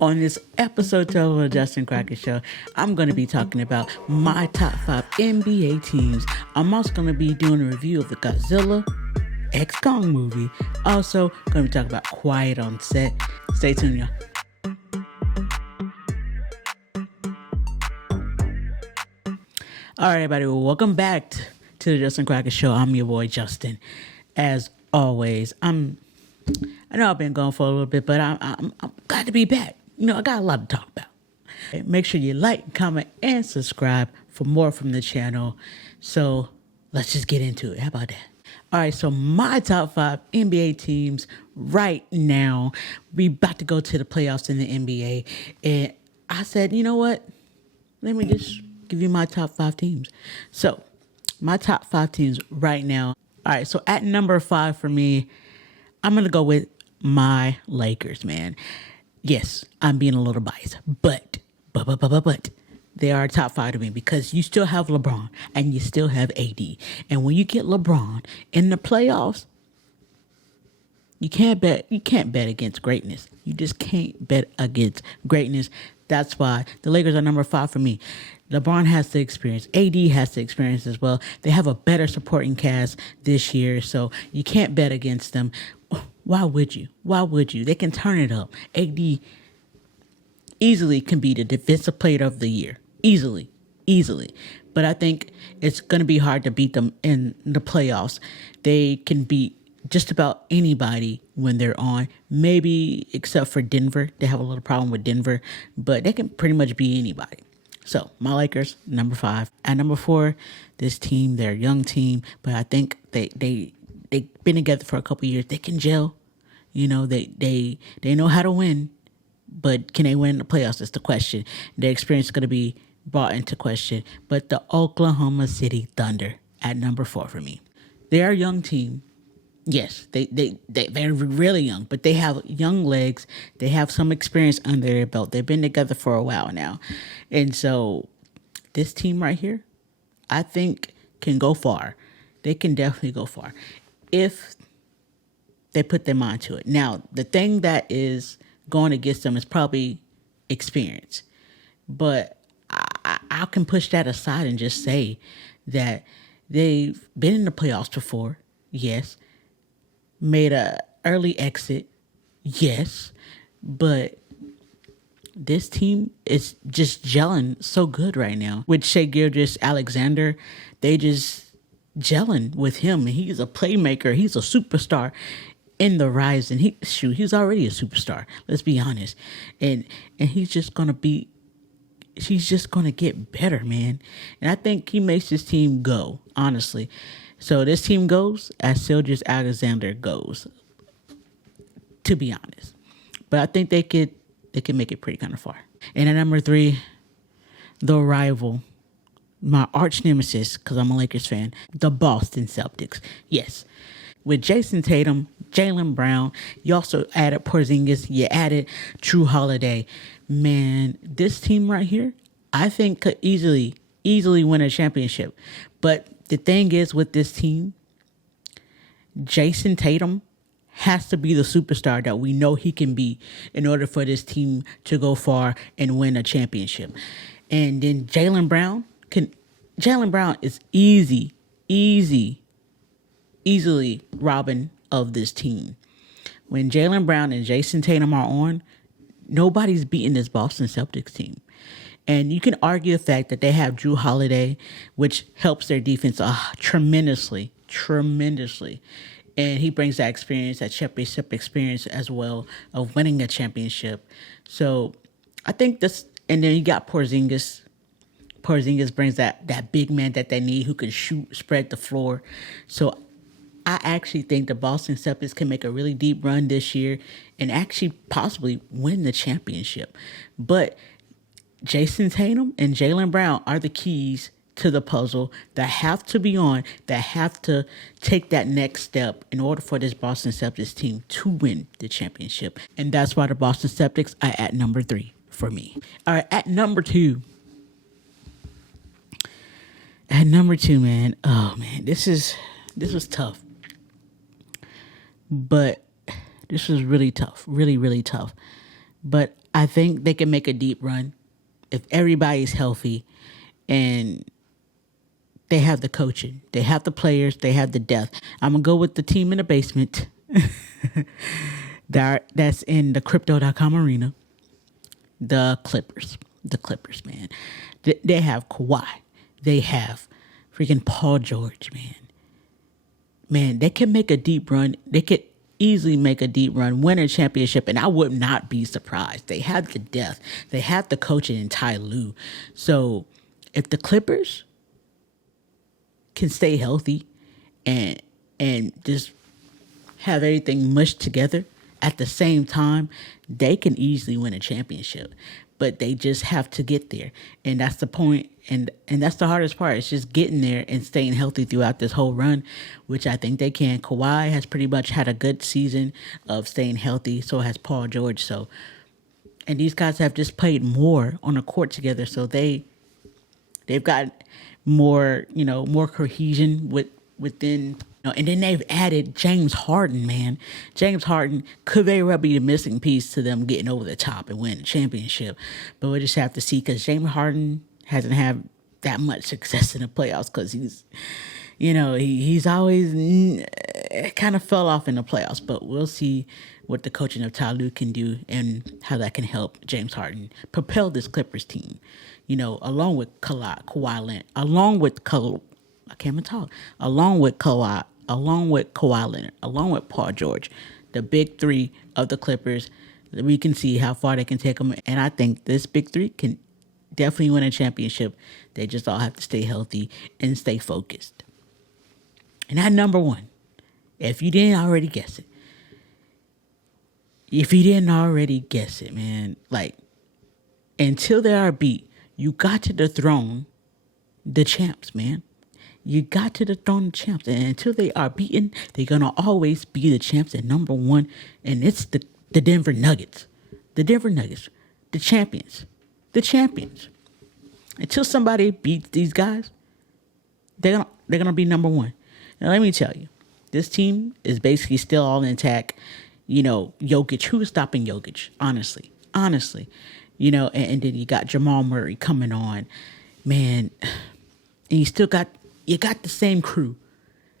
On this episode of the Justin Crockett Show, I'm going to be talking about my top 5 NBA teams. I'm also going to be doing a review of the Godzilla X Kong movie. Also, going to be talking about Quiet on Set. Stay tuned, y'all. All right, everybody, welcome back to the Justin Crockett Show. I'm your boy, Justin. As always, I know I've been gone for a little bit, but I'm glad to be back. You know, I got a lot to talk about. Make sure you like, comment, and subscribe for more from the channel. So let's just get into it. How about that? All right, so my top 5 NBA teams right now. We about to go to the playoffs in the NBA. And I said, you know what? Let me just give you my top 5 teams. So my top 5 teams right now. All right, so at number 5 for me, I'm going to go with my Lakers, man. Yes, I'm being a little biased, but they are top 5 to me because you still have LeBron and you still have AD. And when you get LeBron in the playoffs, you can't bet against greatness. You just can't bet against greatness. That's why the Lakers are number 5 for me. LeBron has the experience. AD has the experience as well. They have a better supporting cast this year, so you can't bet against them. Why would you? Why would you? They can turn it up. AD easily can be the defensive player of the year. Easily. But I think it's going to be hard to beat them in the playoffs. They can beat just about anybody when they're on, maybe except for Denver. They have a little problem with Denver, but they can pretty much beat anybody. So my Lakers, number 5. At number 4, this team, they're a young team, but I think they've been together for a couple years. They can gel. You know, they know how to win, but can they win in the playoffs? That's the question. Their experience is going to be brought into question. But the Oklahoma City Thunder at number 4 for me. They are a young team. Yes, they're really young, but they have young legs. They have some experience under their belt. They've been together for a while now. And so this team right here, I think can go far. They can definitely go far if they put their mind to it. Now, the thing that is going against them is probably experience. But I can push that aside and just say that they've been in the playoffs before, yes. Made a early exit, yes, but this team is just gelling so good right now. With Shai Gilgeous-Alexander, they just gelling with him. And he's a playmaker. He's a superstar in the rise. And he's already a superstar. Let's be honest. And he's just gonna get better, man. And I think he makes his team go, honestly. So this team goes as Gilgeous-Alexander goes, to be honest. But I think they can make it pretty kind of far. And at number 3, the rival, my arch nemesis, because I'm a Lakers fan, the Boston Celtics. Yes. With Jason Tatum, Jaylen Brown, you also added Porzingis, you added Jrue Holiday. Man, this team right here, I think could easily win a championship. But the thing is with this team, Jason Tatum has to be the superstar that we know he can be in order for this team to go far and win a championship. And then Jaylen Brown is easily Robin of this team. When Jaylen Brown and Jason Tatum are on, nobody's beating this Boston Celtics team. And you can argue the fact that they have Jrue Holiday, which helps their defense tremendously. And he brings that experience, that championship experience as well of winning a championship. So I think this, and then you got Porzingis. Porzingis brings that big man that they need who can shoot, spread the floor. So I actually think the Boston Celtics can make a really deep run this year and actually possibly win the championship. But Jason Tatum and Jaylen Brown are the keys to the puzzle that have to be on, that have to take that next step in order for this Boston Celtics team to win the championship. And that's why the Boston Celtics are at number 3 for me. All right, at number 2. Man. Oh man, this was tough. But this was really tough. Really, really tough. But I think they can make a deep run if everybody's healthy and they have the coaching, they have the players, they have the depth. I'm gonna go with the team in the basement that's in the crypto.com arena, the Clippers. The Clippers, man. They have Kawhi. They have freaking Paul George, man. Man, they can make a deep run. They could easily make a deep run, win a championship, and I would not be surprised. They have the depth. They have the coaching in Ty Lue. So if the Clippers can stay healthy and just have everything mushed together at the same time, they can easily win a championship. But they just have to get there. And that's the point. And that's the hardest part. It's just getting there and staying healthy throughout this whole run, which I think they can. Kawhi has pretty much had a good season of staying healthy. So has Paul George. So, and these guys have just played more on the court together. So they've got more, more cohesion within. And then they've added James Harden, man. James Harden could very well be the missing piece to them getting over the top and winning the championship. But we'll just have to see, because James Harden hasn't had that much success in the playoffs because he's always kind of fell off in the playoffs. But we'll see what the coaching of Ty Lue can do and how that can help James Harden propel this Clippers team. Along with Kawhi Leonard, along with Kawhi Leonard, along with Paul George, the big three of the Clippers. We can see how far they can take them, and I think this big three can definitely win a championship. They just all have to stay healthy and stay focused. And at number one, if you didn't already guess it, man, like, until they are beat, you got to dethrone the champs, man. You got to dethrone the champs. And until they are beaten, they're going to always be the champs at number one. And it's the Denver Nuggets. The Denver Nuggets. The champions. The champions. Until somebody beats these guys, they're gonna be number one. Now, let me tell you, this team is basically still all intact. Jokic, who's stopping Jokic? Honestly. And then you got Jamal Murray coming on. Man, and you got the same crew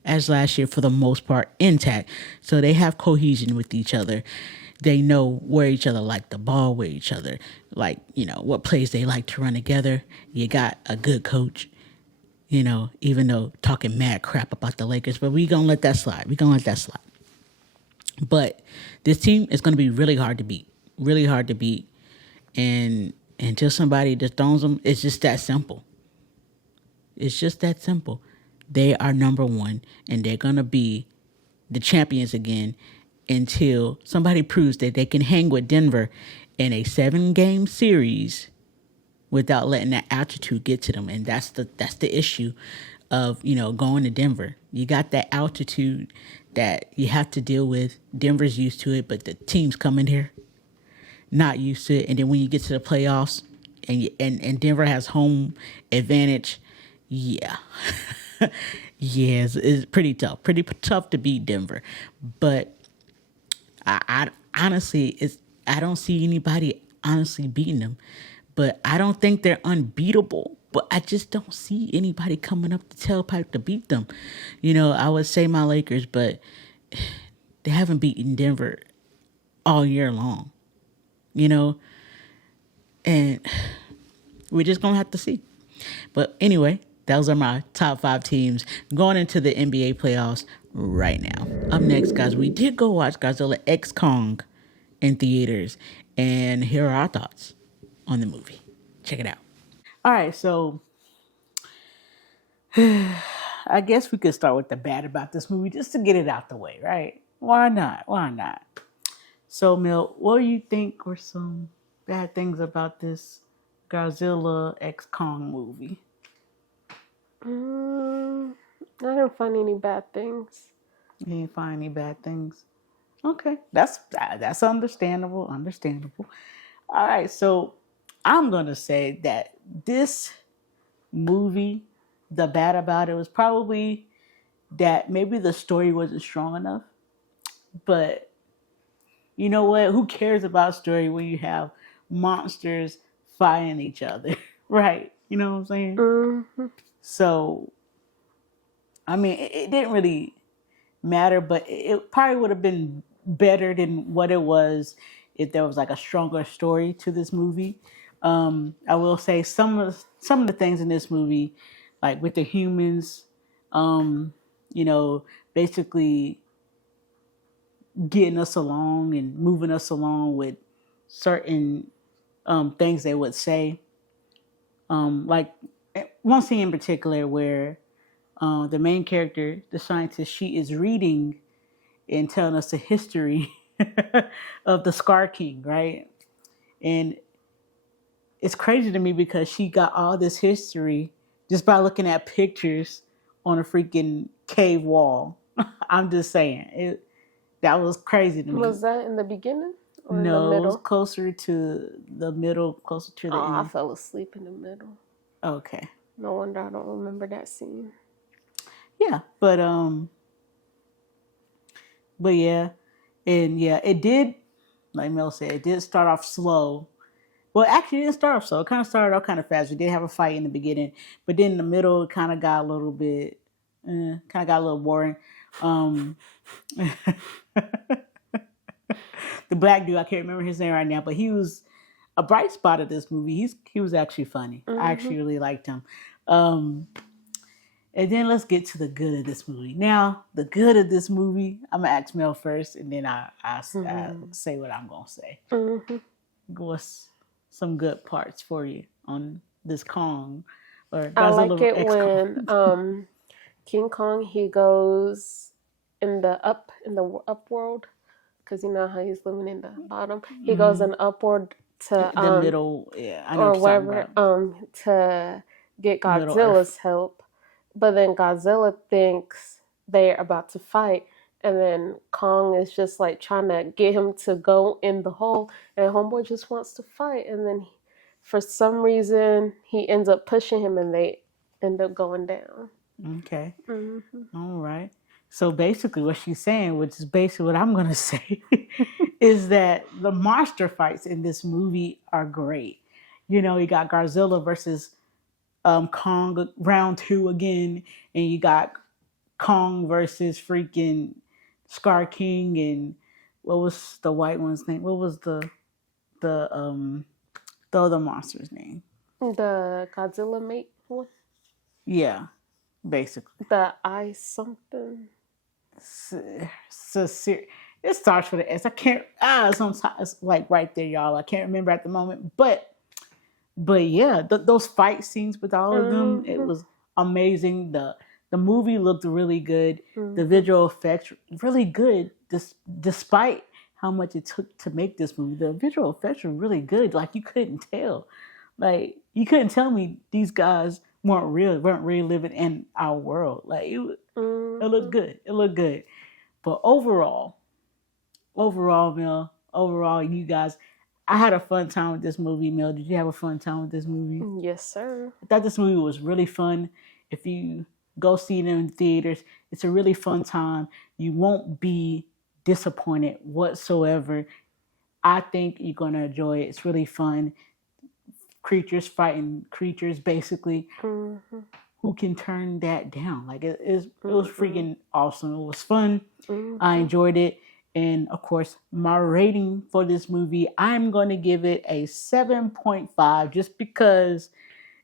as last year for the most part intact. So they have cohesion with each other. They know where each other like the ball, where each other like, what plays they like to run together. You got a good coach, even though talking mad crap about the Lakers, but we gonna let that slide. But this team is going to be really hard to beat. And until somebody just throws them, it's just that simple. They are number one, and they're going to be the champions again until somebody proves that they can hang with Denver in a 7-game series without letting that altitude get to them. And that's the issue of, going to Denver. You got that altitude that you have to deal with. Denver's used to it, but the teams coming here not used to it. And then when you get to the playoffs and Denver has home advantage, yeah. Yeah, it's pretty tough. Pretty tough to beat Denver. But I honestly, I don't see anybody honestly beating them. But I don't think they're unbeatable. But I just don't see anybody coming up the tailpipe to beat them. I would say my Lakers, but they haven't beaten Denver all year long. And we're just going to have to see. But anyway, those are my top 5 teams going into the NBA playoffs right now. Up next, guys, we did go watch Godzilla X Kong in theaters. And here are our thoughts on the movie. Check it out. All right, so I guess we could start with the bad about this movie just to get it out the way, right? Why not? So, Mel, what do you think were some bad things about this Godzilla X Kong movie? I don't find any bad things. You didn't find any bad things? Okay, that's understandable. All right, so I'm gonna say that this movie, the bad about it was probably that maybe the story wasn't strong enough. But you know what? Who cares about story when you have monsters fighting each other, right? You know what I'm saying? Mm-hmm. So, I mean, it didn't really matter, but it probably would have been better than what it was if there was like a stronger story to this movie. I will say some of the things in this movie, like with the humans, you know, basically getting us along and moving us along with certain things they would say. Like one scene in particular where the main character, the scientist, she is reading and telling us the history of the Scar King, right? And it's crazy to me because she got all this history just by looking at pictures on a freaking cave wall. I'm just saying, that was crazy to me. Was that in the beginning or in the No, it was middle? closer to the middle, closer to the I end. fell asleep in the middle. Okay. No wonder I don't remember that scene. Yeah, but yeah, and yeah, it did. Like Mel said, it did start off slow. Well, actually, it didn't start off slow. It kind of started off kind of fast. We did have a fight in the beginning, but then in the middle, it kind of got a little bit, kind of got a little boring. The black dude, I can't remember his name right now, but he was a bright spot of this movie. He was actually funny. Mm-hmm. I actually really liked him. And then let's get to the good of this movie. Now, the good of this movie, I'm gonna ask Mel first, and then I say what I'm gonna say. Mm-hmm. What's some good parts for you on this Kong or Godzilla I like it X Kong? when King Kong, he goes in the up world, because you know how he's living in the bottom. He goes in upward to the middle, yeah, I know or wherever to get Godzilla's help. But then Godzilla thinks they're about to fight, and then Kong is just like trying to get him to go in the hole, and Homeboy just wants to fight, and then for some reason he ends up pushing him, and they end up going down. Okay. Mm-hmm. All right. So basically what she's saying, which is basically what I'm going to say, is that the monster fights in this movie are great. You know, you got Godzilla versus Kong round 2 again, and you got Kong versus freaking Scar King, and what was the white one's name? What was the other monster's name? The Godzilla mate one? Yeah, basically. The ice something. It starts with an S. I can't. Sometimes like right there, y'all. I can't remember at the moment, but yeah, those fight scenes with all of them, it was amazing. The movie looked really good. The visual effects really good, despite how much it took to make this movie. The visual effects were really good. Like you couldn't tell. Like you couldn't tell me these guys weren't really living in our world. Like it looked good. It looked good. But overall, Mel, you guys, I had a fun time with this movie. Mel, did you have a fun time with this movie? Yes, sir. I thought this movie was really fun. If you go see it in theaters, it's a really fun time. You won't be disappointed whatsoever. I think you're going to enjoy it. It's really fun. Creatures fighting creatures, basically. Mm-hmm. Who can turn that down? Like it was freaking awesome. It was fun. Mm-hmm. I enjoyed it. And of course, my rating for this movie, I'm going to give it a 7.5 just because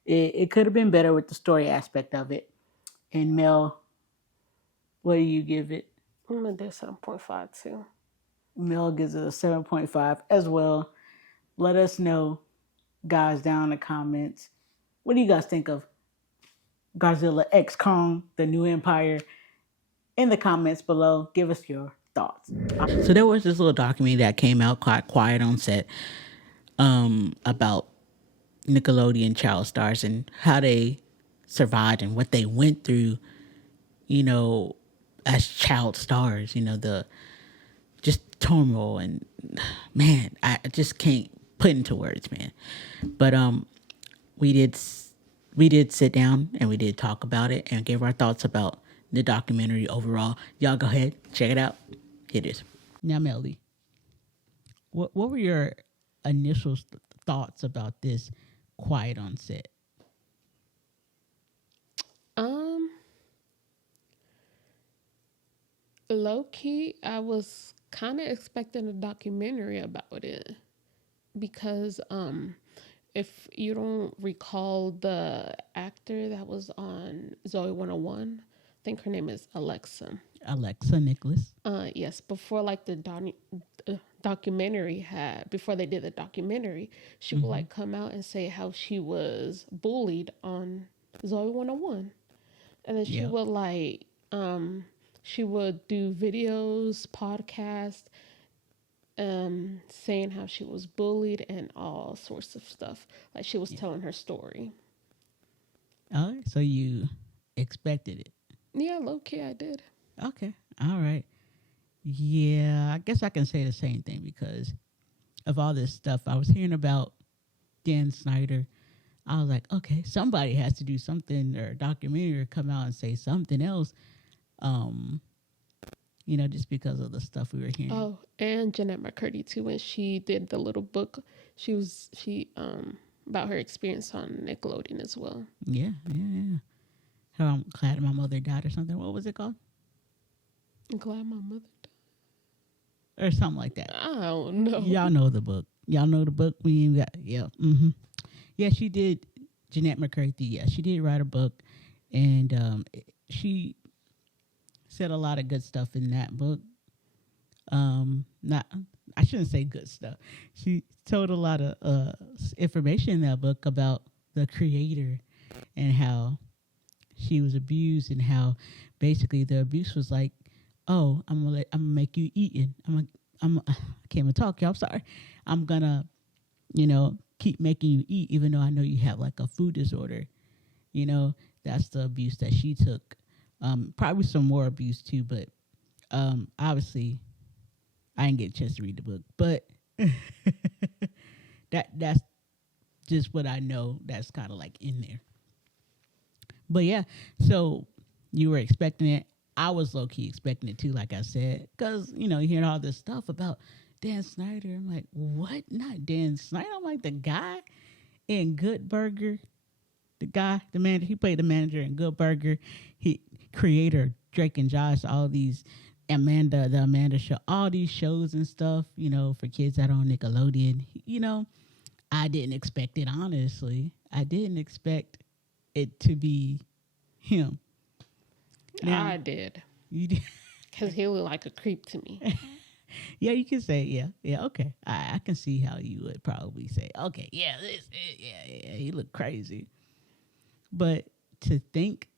it could have been better with the story aspect of it. And Mel, what do you give it? I'm going to do 7.5 too. Mel gives it a 7.5 as well. Let us know, guys, down in the comments. What do you guys think of Godzilla X Kong, The New Empire? In the comments below, give us your thoughts. So there was this little documentary that came out quite quiet on set about Nickelodeon child stars and how they survived and what they went through, you know, as child stars, you know, the just turmoil and man, I just can't put into words, man. But we did sit down and we did talk about it and give our thoughts about the documentary overall. Y'all go ahead, check it out. It is. Now, Melly, what were your initial thoughts about this quiet on set? Low key, I was kind of expecting a documentary about it because if you don't recall the actor that was on Zoe 101, I think her name is Alexa. Alexa Nicholas. Yes, before like the documentary before they did the documentary, she would like come out and say how she was bullied on Zoe 101. And then she would like, she would do videos, podcasts, saying how she was bullied and all sorts of stuff. Like she was telling her story. Oh, so you expected it? Yeah, low key, I did. Okay, all right. Yeah, I guess I can say the same thing because of all this stuff I was hearing about Dan Snyder. I was like, okay, somebody has to do something or a documentary or come out and say something else. Just because of the stuff we were hearing. Oh, and Jeanette McCurdy too, when she did the little book, she about her experience on Nickelodeon as well. Yeah. How I'm glad my mother died or something. What was it called? I'm glad my mother died. Or something like that. I don't know. Y'all know the book. We got Yeah, she did. Jeanette McCurdy. Yeah, she did write a book, and she said a lot of good stuff in that book. I shouldn't say good stuff. She told a lot of information in that book about the creator and how she was abused and how basically the abuse was like, oh, I'm gonna make you eating. I can't even talk, y'all. I'm sorry. I'm gonna, keep making you eat, even though I know you have like a food disorder. That's the abuse that she took. Probably some more abuse too, but obviously I didn't get a chance to read the book. But that's just what I know that's kind of like in there. But yeah, so you were expecting it. I was low-key expecting it too, like I said, because, you hear all this stuff about Dan Snyder. I'm like, what? Not Dan Snyder. I'm like, the guy in Good Burger. The manager, he played the manager in Good Burger. He creator Drake and Josh, all these the Amanda Show, all these shows and stuff, for kids that are on Nickelodeon. I didn't expect it, honestly. I didn't expect it to be him. Now, I did. You did? Because he looked like a creep to me. Yeah, you can say, yeah, okay. I can see how you would probably say, okay, yeah, he looked crazy. But to think,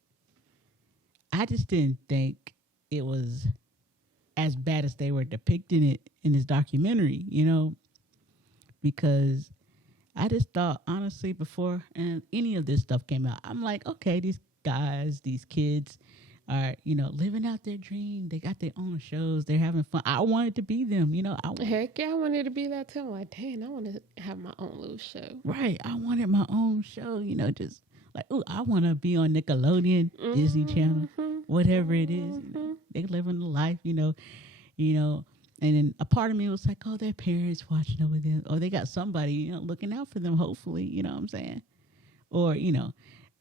I just didn't think it was as bad as they were depicting it in this documentary, because I just thought, honestly, before any of this stuff came out, I'm like, okay, these guys, these kids are, living out their dream. They got their own shows. They're having fun. I wanted to be them, Heck yeah, I wanted to be that too. I'm like, dang, I want to have my own little show. Right. I wanted my own show, just like, oh, I want to be on Nickelodeon, Disney Channel, whatever it is. They living the life, and then a part of me was like, oh, their parents watching over them, or they got somebody, looking out for them, hopefully, you know what I'm saying? Or,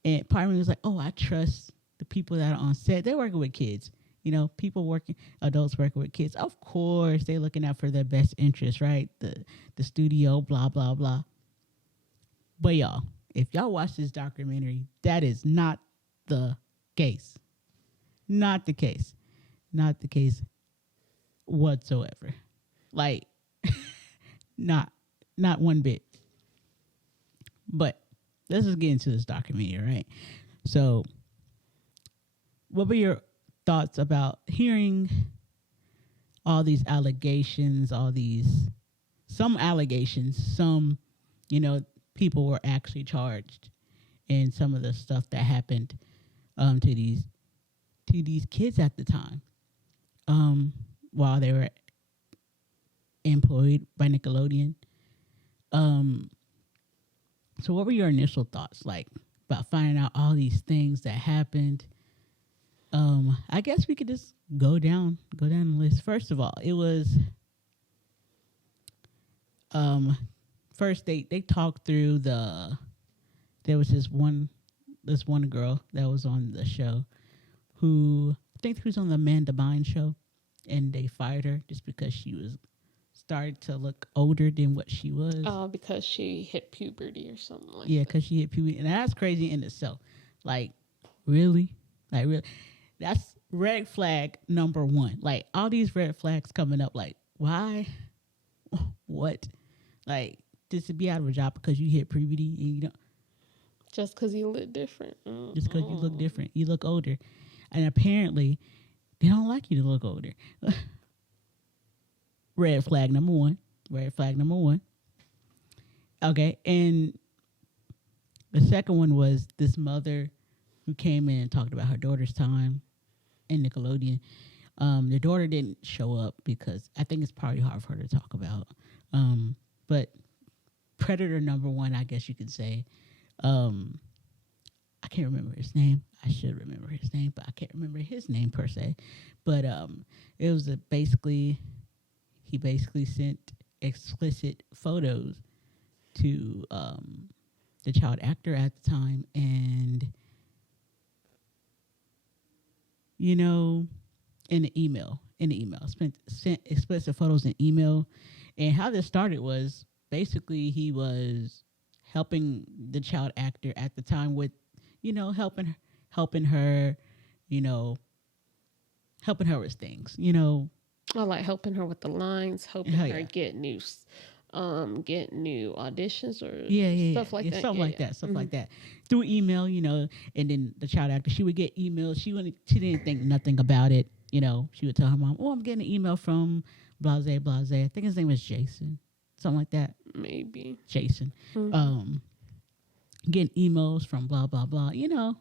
and part of me was like, oh, I trust the people that are on set. They're working with kids, adults working with kids. Of course, they're looking out for their best interests, right? The studio, blah, blah, blah. But y'all, if y'all watch this documentary, that is not the case. Not the case. Not the case whatsoever. Like, not one bit. But let's just get into this documentary, right? So, what were your thoughts about hearing all these allegations, some allegations, some, people were actually charged, and some of the stuff that happened to these kids at the time, while they were employed by Nickelodeon. So what were your initial thoughts like about finding out all these things that happened? I guess we could just go down the list. First of all, it was first they talked through there was this one girl that was on the show who I think she was on the Amanda Bynes show, and they fired her just because she was started to look older than what she was. Oh, because she hit puberty or something like Yeah, that. because she hit puberty, and that's crazy in itself. Like, really, like really, that's red flag number one. Like all these red flags coming up. Like, why? What? Like, just to be out of a job because you hit puberty and you don't. Just because you look different. Just because you look different, you look older, and apparently they don't like you to look older. Red flag number one. Red flag number one. Okay, and the second one was this mother who came in and talked about her daughter's time in Nickelodeon. The daughter didn't show up because I think it's probably hard for her to talk about. But predator number one, I guess you could say. I can't remember his name. I should remember his name, but I can't remember his name per se. But it was he basically sent explicit photos to the child actor at the time, and in the email, sent explicit photos in email. And how this started was basically he was helping the child actor at the time with, helping her, helping her with things, I like helping her with the lines, helping her get new auditions or stuff like that. Stuff like that through email, and then the child actor, she would get emails. She didn't think nothing about it. She would tell her mom, "Oh, I'm getting an email from blase blase." I think his name was Jason, something like that. Maybe Jason. Getting emails from blah blah blah. Little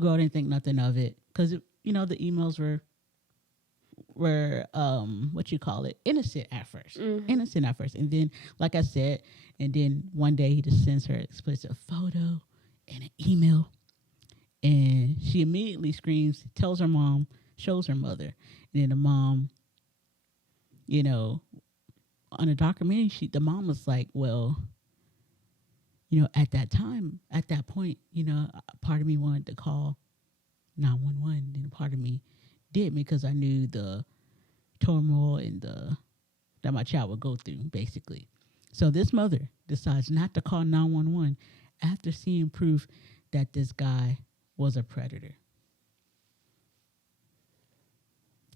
girl didn't think nothing of it because the emails were what you call it, innocent at first. And then, like I said, and then one day he just sends her an explicit photo and an email, and she immediately screams, tells her mom, shows her mother, and then the mom, on the documentary, the mom was like, well, at that point, part of me wanted to call 911, and part of me did because I knew the turmoil and that my child would go through, basically. So this mother decides not to call 911 after seeing proof that this guy was a predator.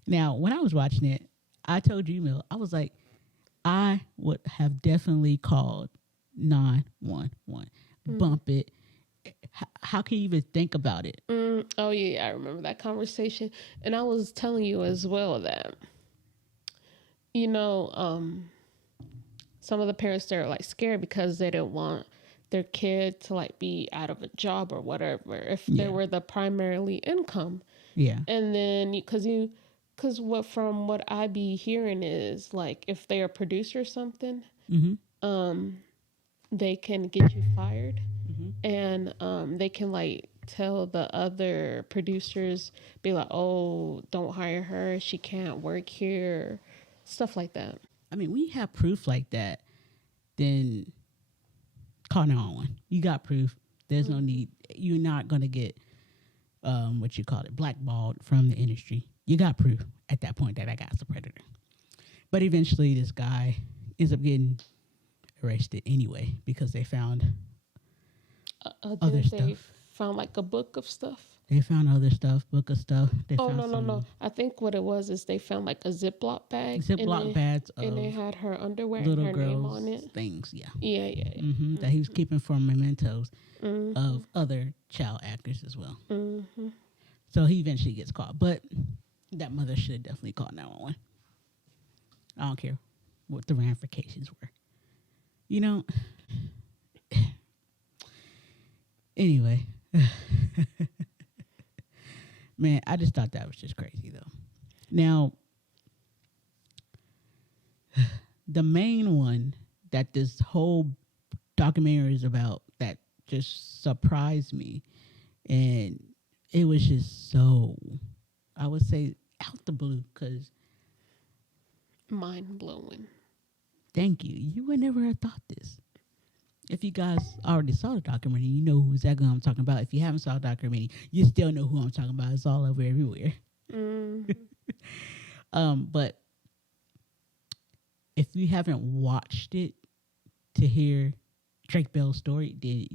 Now, when I was watching it, I told you, Mel, I was like, I would have definitely called 911. Bump it. How can you even think about it? Oh yeah, I remember that conversation, and I was telling you as well that some of the parents, they're like scared because they don't want their kid to like be out of a job or whatever if they were the primarily income. Yeah. And then because from what I be hearing is like if they're a producer or something, they can get you fired, and they can like tell the other producers, be like, oh, don't hire her, she can't work here, stuff like that. I mean, when you have proof like that, then call 911. You got proof. There's no need. You're not going to get what you call it, blackballed from the industry. You got proof at that point that guy's a predator. But eventually this guy ends up getting arrested anyway because they found other stuff. They found like a book of stuff. They found other stuff, book of stuff. No. I think what it was is they found like a Ziploc bag. Bags and they had her underwear little and her girls, name on it. Things, yeah. Yeah. That he was keeping from mementos of other child actors as well. So he eventually gets caught. But that mother should have definitely called 911. I don't care what the ramifications were. Anyway. Man, I just thought that was just crazy, though. Now, the main one that this whole documentary is about that just surprised me, and it was just so, I would say, out the blue, because mind blowing. Thank you. You would never have thought this. If you guys already saw the documentary, you know who exactly I'm talking about. If you haven't saw the documentary, you still know who I'm talking about. It's all over everywhere. But if you haven't watched it to hear Drake Bell's story, then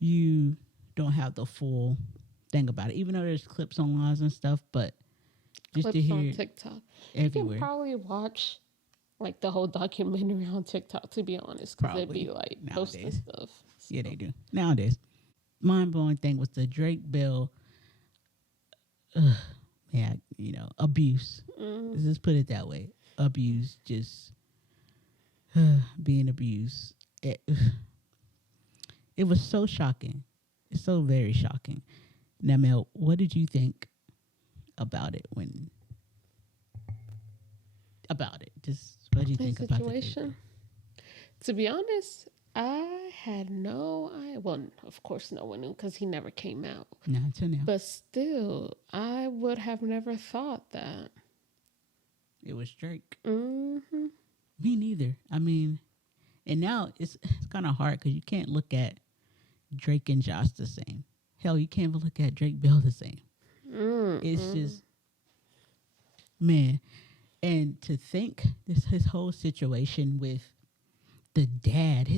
you don't have the full thing about it. Even though there's clips online and stuff, but just clips to hear on TikTok. everywhere. You can probably watch like the whole documentary on TikTok, to be honest, because it'd be like posting stuff. So. Yeah, they do nowadays. Mind blowing thing was the Drake Bell, abuse. Let's just put it that way. Abuse, just being abused. It was so shocking. It's so very shocking. Now, Mel, what did you think about it Just what do you think about the situation? To be honest, I had no idea. Well, of course, no one knew because he never came out. Not until now. But still, I would have never thought that. It was Drake. Mm-hmm. Me neither. I mean, and now it's kind of hard because you can't look at Drake and Josh the same. Hell, you can't even look at Drake Bell the same. It's just, man. And to think his whole situation with his dad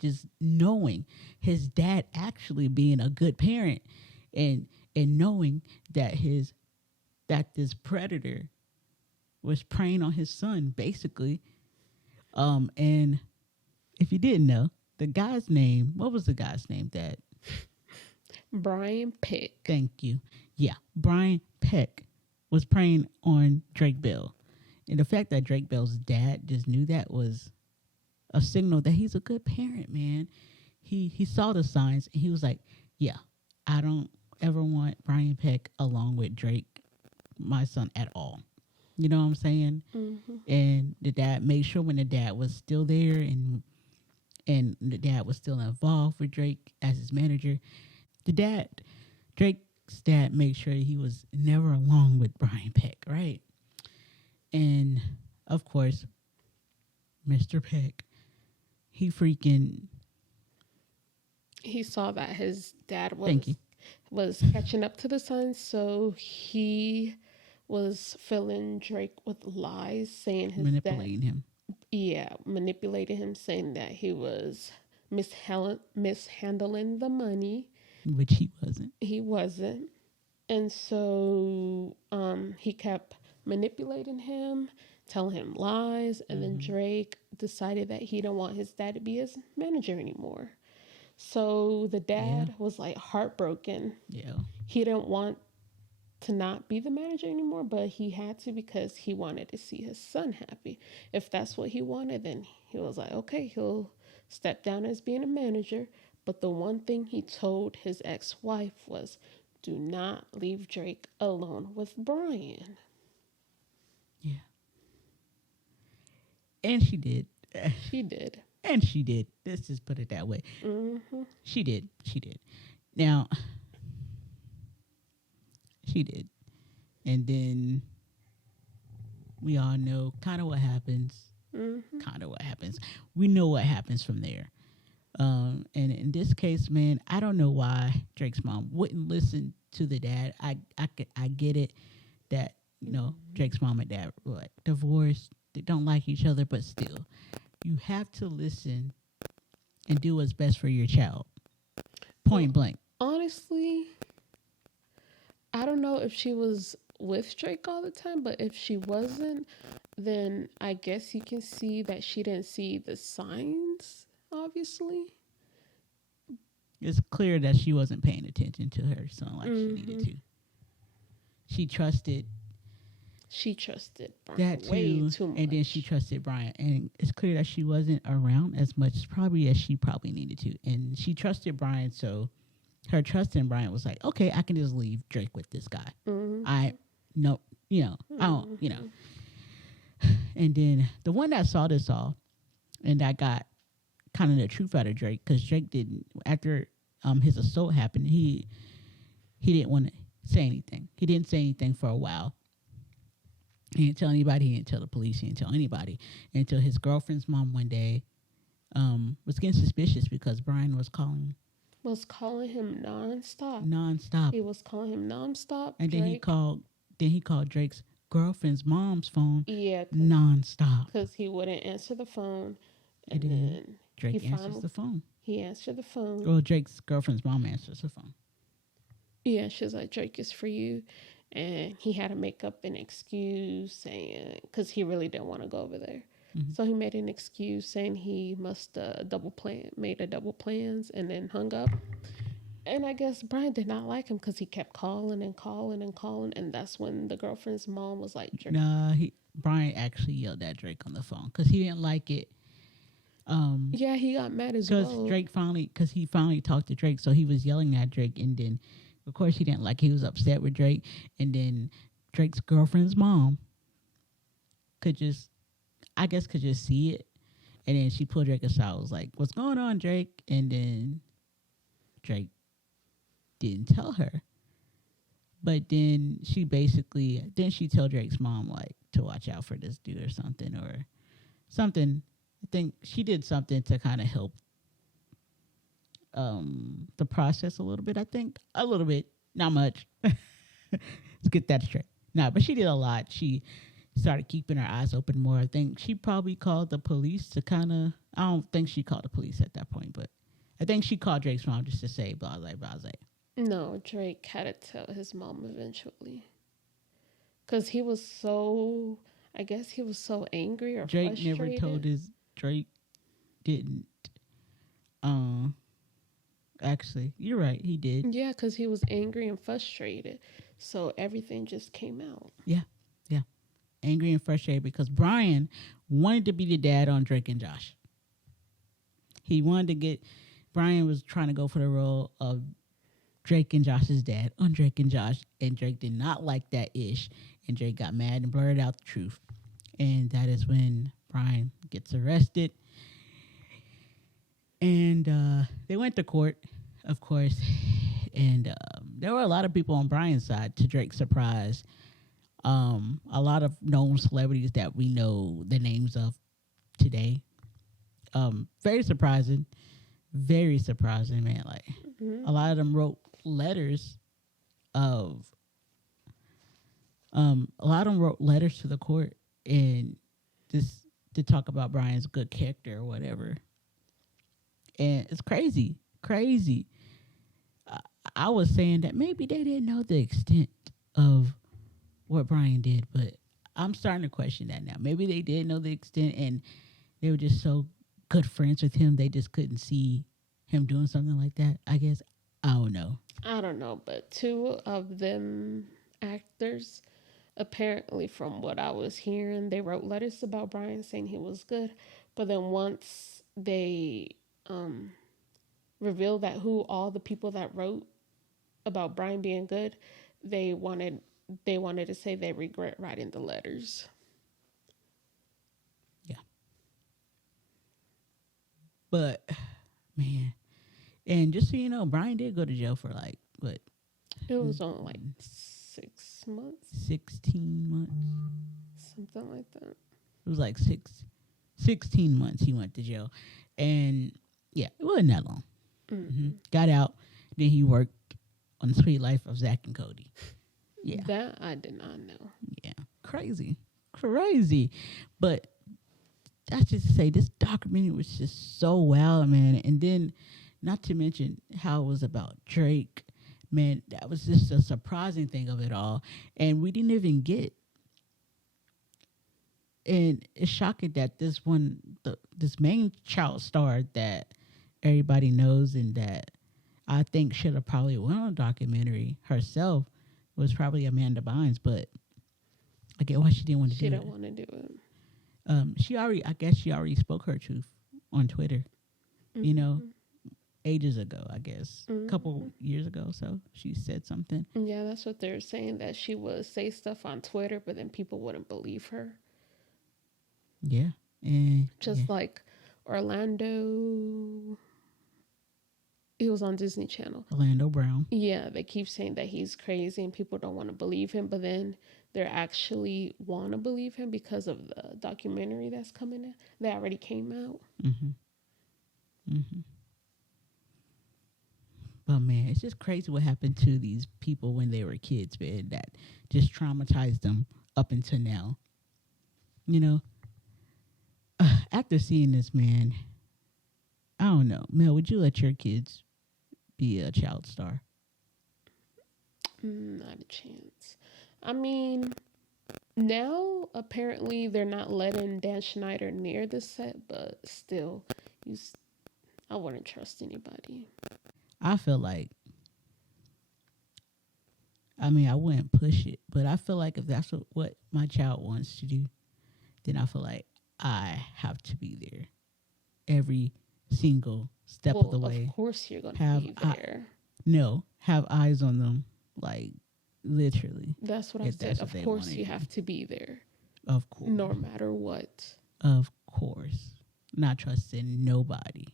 just knowing his dad actually being a good parent and knowing that this predator was preying on his son, basically. And if you didn't know, what was the guy's name that? Brian Peck. Thank you. Yeah, Brian Peck was preying on Drake Bell. And the fact that Drake Bell's dad just knew that was a signal that he's a good parent, man. He saw the signs and he was like, yeah, I don't ever want Brian Peck along with Drake, my son, at all. You know what I'm saying? Mm-hmm. And the dad made sure when the dad was still there and the dad was still involved with Drake as his manager, Drake's dad made sure he was never along with Brian Peck, right? And of course, Mr. Peck, he saw that his dad was catching up to the son, so he was filling Drake with lies, saying manipulating him. Yeah, manipulating him, saying that he was mishandling the money, which he wasn't. He wasn't, and so he kept manipulating him, telling him lies, and then Drake decided that he didn't want his dad to be his manager anymore. So the dad was like heartbroken. Yeah, he didn't want to not be the manager anymore, but he had to because he wanted to see his son happy. If that's what he wanted, then he was like, okay, he'll step down as being a manager. But the one thing he told his ex-wife was, do not leave Drake alone with Brian. Yeah. And she did. She did. And she did. Let's just put it that way. Mm-hmm. She did. Now, she did. And then we all know kind of what happens. Mm-hmm. We know what happens from there. And in this case, man, I don't know why Drake's mom wouldn't listen to the dad. I get it that, Drake's mom and dad were like divorced. They don't like each other, but still, you have to listen and do what's best for your child. Point blank. Honestly, I don't know if she was with Drake all the time, but if she wasn't, then I guess you can see that she didn't see the signs, obviously. It's clear that she wasn't paying attention to her son like she needed to. She trusted Brian that way too much. And then she trusted Brian. And it's clear that she wasn't around as much probably as she probably needed to. And she trusted Brian, so her trust in Brian was like, okay, I can just leave Drake with this guy. Mm-hmm. I don't, And then the one that saw this all and that got kind of the truth out of Drake, because Drake didn't, after his assault happened, he didn't want to say anything. He didn't say anything for a while. He didn't tell anybody. He didn't tell the police. He didn't tell anybody until his girlfriend's mom one day was getting suspicious because Brian Was calling him nonstop. nonstop, He was calling him nonstop. and Drake. then he called Drake's girlfriend's mom's phone Yeah, nonstop, because he wouldn't answer the phone, and and then then Drake answers the phone. he answered the phone. Well, Drake's girlfriend's mom answers the phone. Yeah, she was like, Drake is for you. And he had to make up an excuse saying, because he really didn't want to go over there. Mm-hmm. So he made an excuse saying he must made a double plans and then hung up. And I guess Brian did not like him because he kept calling and calling and calling. And that's when the girlfriend's mom was like, Drake. Nah, Brian actually yelled at Drake on the phone because he didn't like it. Yeah, he got mad as well. Because he finally talked to Drake, so he was yelling at Drake, and then, of course, he didn't like it. He was upset with Drake, and then Drake's girlfriend's mom could just see it, and then she pulled Drake aside. Was like, "What's going on, Drake?" And then Drake didn't tell her, but then she told Drake's mom like to watch out for this dude or something. I think she did something to kind of help the process a little bit. I think a little bit, not much. Let's get that straight. No, but she did a lot. She started keeping her eyes open more. I think she probably called the police to I don't think she called the police at that point, but I think she called Drake's mom just to say blah, blah, blah, blah. No, Drake had to tell his mom eventually. Because he was so, I guess he was so angry or Drake frustrated. never told Drake didn't. Actually, you're right. He did. Yeah, because he was angry and frustrated. So everything just came out. Yeah. Angry and frustrated because Brian wanted to be the dad on Drake and Josh. Brian was trying to go for the role of Drake and Josh's dad on Drake and Josh, and Drake did not like that ish, and Drake got mad and blurted out the truth. And that is when Brian gets arrested. And they went to court, of course, and there were a lot of people on Brian's side, to Drake's surprise. A lot of known celebrities that we know the names of today. Very surprising, man. Like, a lot of them wrote letters to the court and just to talk about Brian's good character or whatever. And it's crazy. I was saying that maybe they didn't know the extent of what Brian did, but I'm starting to question that now. Maybe they did know the extent and they were just so good friends with him, they just couldn't see him doing something like that, I guess. I don't know, but two of them actors, apparently from what I was hearing, they wrote letters about Brian saying he was good, but then once they revealed that who all the people that wrote about Brian being good, they wanted to say they regret writing the letters. Yeah. But man, and just so you know, Brian did go to jail for like what? It was only like 6 months. 16 months. Something like that. It was like 16 months he went to jail. And yeah, it wasn't that long. Mm-hmm. Got out. Then he worked on The Sweet Life of Zach and Cody. Yeah. That I did not know. Yeah. Crazy. But that's just to say, this documentary was just so wild, man. And then, not to mention how it was about Drake. Man, that was just a surprising thing of it all. And we didn't even get. And it's shocking that this main child star that everybody knows and that I think should have probably went on a documentary herself was probably Amanda Bynes, but I get why she didn't want to do it. She didn't want to do it. I guess she already spoke her truth on Twitter, ages ago, I guess, a couple years ago. So she said something. Yeah, that's what they're saying, that she would say stuff on Twitter, but then people wouldn't believe her. Yeah. Like Orlando. He was on Disney Channel. Orlando Brown. Yeah, they keep saying that he's crazy and people don't want to believe him, but then they actually want to believe him because of the documentary that's coming out, that already came out. But man, it's just crazy what happened to these people when they were kids, man. That just traumatized them up until now. You know, after seeing this, man, I don't know. Mel, would you let your kids be a child star? Not a chance. I mean, now apparently they're not letting Dan Schneider near the set, but still, I wouldn't trust anybody. I feel like, I mean, I wouldn't push it, but I feel like if that's what my child wants to do, then I feel like I have to be there every single step of the way. Of course you're going to be there. Have eyes on them, like literally. That's what I said. Of course you have to be there. Of course. No matter what. Of course. Not trusting nobody.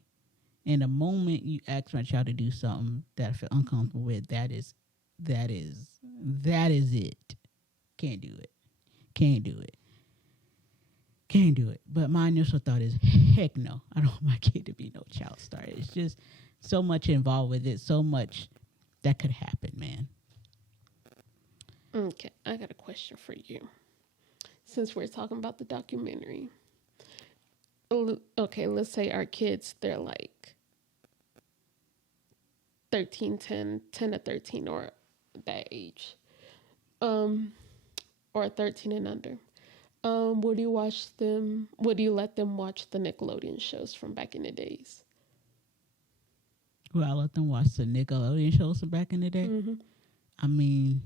And the moment you ask my child to do something that I feel uncomfortable with, that is it. Can't do it. But my initial thought is, heck no. I don't want my kid to be no child star. It's just so much involved with it, so much that could happen, man. Okay, I got a question for you. Since we're talking about the documentary. Okay, let's say our kids, they're like 13, 10 to 13, or that age. Or 13 and under. Would you let them watch the Nickelodeon shows from back in the days? Well, I let them watch the Nickelodeon shows from back in the day. Mm-hmm. I mean,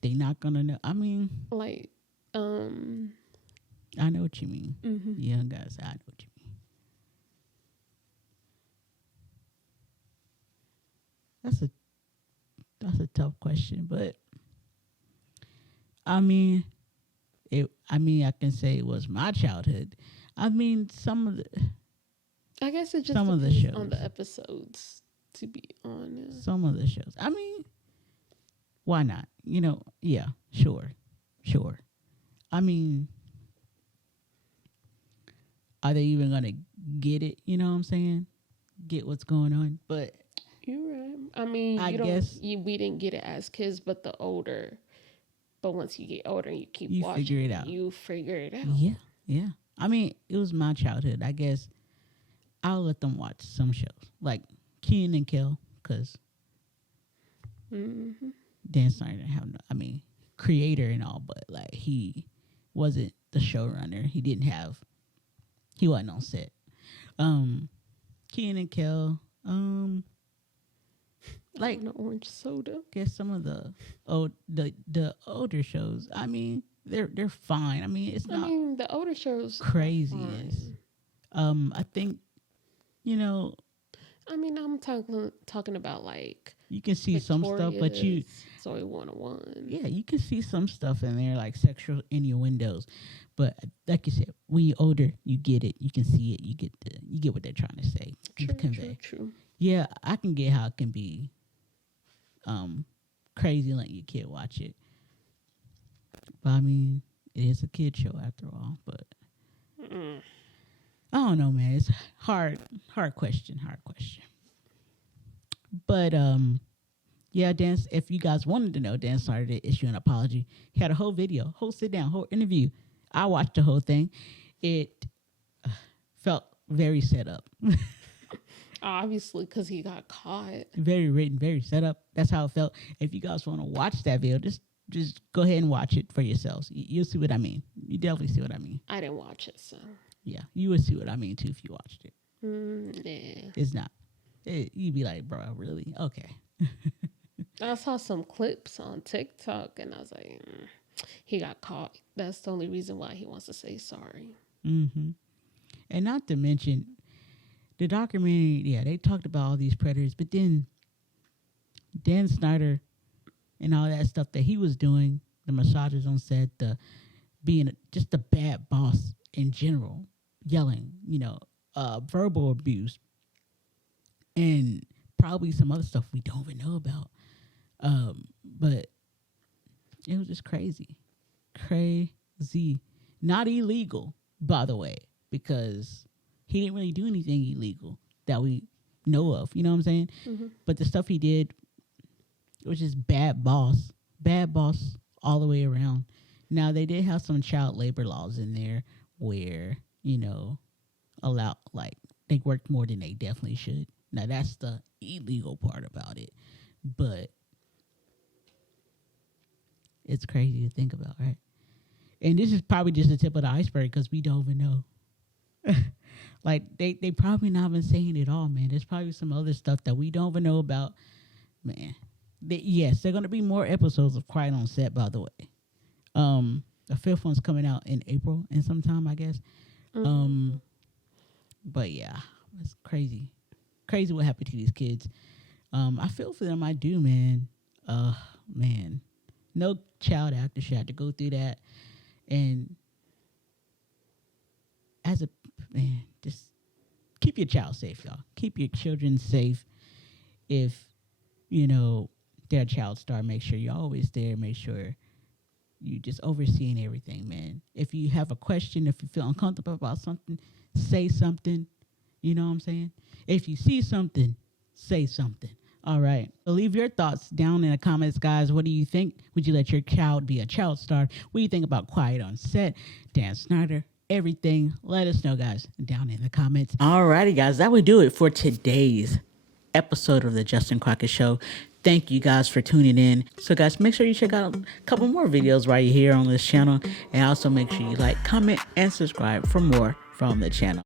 they not gonna know. I mean, like, I know what you mean. Mm-hmm. Young guys, I know what you mean. That's a tough question, but I mean, I can say it was my childhood. I mean, I guess it just some of the depends shows on the episodes, to be honest. Some of the shows. I mean, why not? Yeah, sure. I mean, are they even gonna get it? You know what I'm saying? Get what's going on? But you're right. I mean, we didn't get it as kids, but once you get older and you keep watching, you figure it out. Yeah. I mean, it was my childhood. I guess I'll let them watch some shows like Kenan and Kel, because Dan Snyder creator and all, but like he wasn't the showrunner. He wasn't on set. Kenan and Kel, like the orange soda. Guess some of the older shows. I mean, they're fine. I mean, it's not. I mean, the older shows craziness. I think, I mean, I'm talking about like you can see some stuff, but Zoe 101. Yeah, you can see some stuff in there like sexual innuendos, but like you said, when you're older, you get it. You can see it. You get what they're trying to say. True. Yeah, I can get how it can be crazy letting your kid watch it. But I mean, it is a kid show after all. But I don't know, man. It's hard question. But yeah, Dan. If you guys wanted to know, Dan started to issue an apology. He had a whole video, whole sit down, whole interview. I watched the whole thing. It felt very set up. Obviously, because he got caught. Very written, very set up. That's how it felt. If you guys want to watch that video, just go ahead and watch it for yourselves. You'll see what I mean. You definitely see what I mean. I didn't watch it, so. Yeah, you would see what I mean, too, if you watched it. Nah. It's not. You'd be like, bro, really? Okay. I saw some clips on TikTok, and I was like, he got caught. That's the only reason why he wants to say sorry. Mm-hmm. And not to mention, the documentary, yeah, they talked about all these predators, but then Dan Snyder and all that stuff that he was doing, the massages on set, being just a bad boss in general, yelling, verbal abuse, and probably some other stuff we don't even know about. But it was just crazy. crazy. Not illegal, by the way, because he didn't really do anything illegal that we know of. You know what I'm saying? Mm-hmm. But the stuff he did was just bad boss all the way around. Now, they did have some child labor laws in there where, you know, they worked more than they definitely should. Now, that's the illegal part about it. But it's crazy to think about, right? And this is probably just the tip of the iceberg because we don't even know. Like, they probably not been saying it all, man. There's probably some other stuff that we don't even know about, man. Yes, there are going to be more episodes of Quiet on Set, by the way. The 5th one's coming out in April and sometime, I guess. Mm-hmm. But yeah, it's crazy what happened to these kids. I feel for them. I do, man. Man, no child actor should have to go through that. And as a man, just keep your child safe, y'all. Keep your children safe. If you know they're a child star, make sure you're always there. Make sure you just overseeing everything, man. If you have a question, if you feel uncomfortable about something, say something. You know what I'm saying? If you see something, say something. All right. So leave your thoughts down in the comments, guys. What do you think? Would you let your child be a child star? What do you think about Quiet on Set? Dan Snyder, everything. Let us know, guys, down in the comments. All righty, guys. That would do it for today's episode of the Justin Crockett Show. Thank you guys for tuning in. So guys, make sure you check out a couple more videos right here on this channel. And also make sure you like, comment, and subscribe for more from the channel.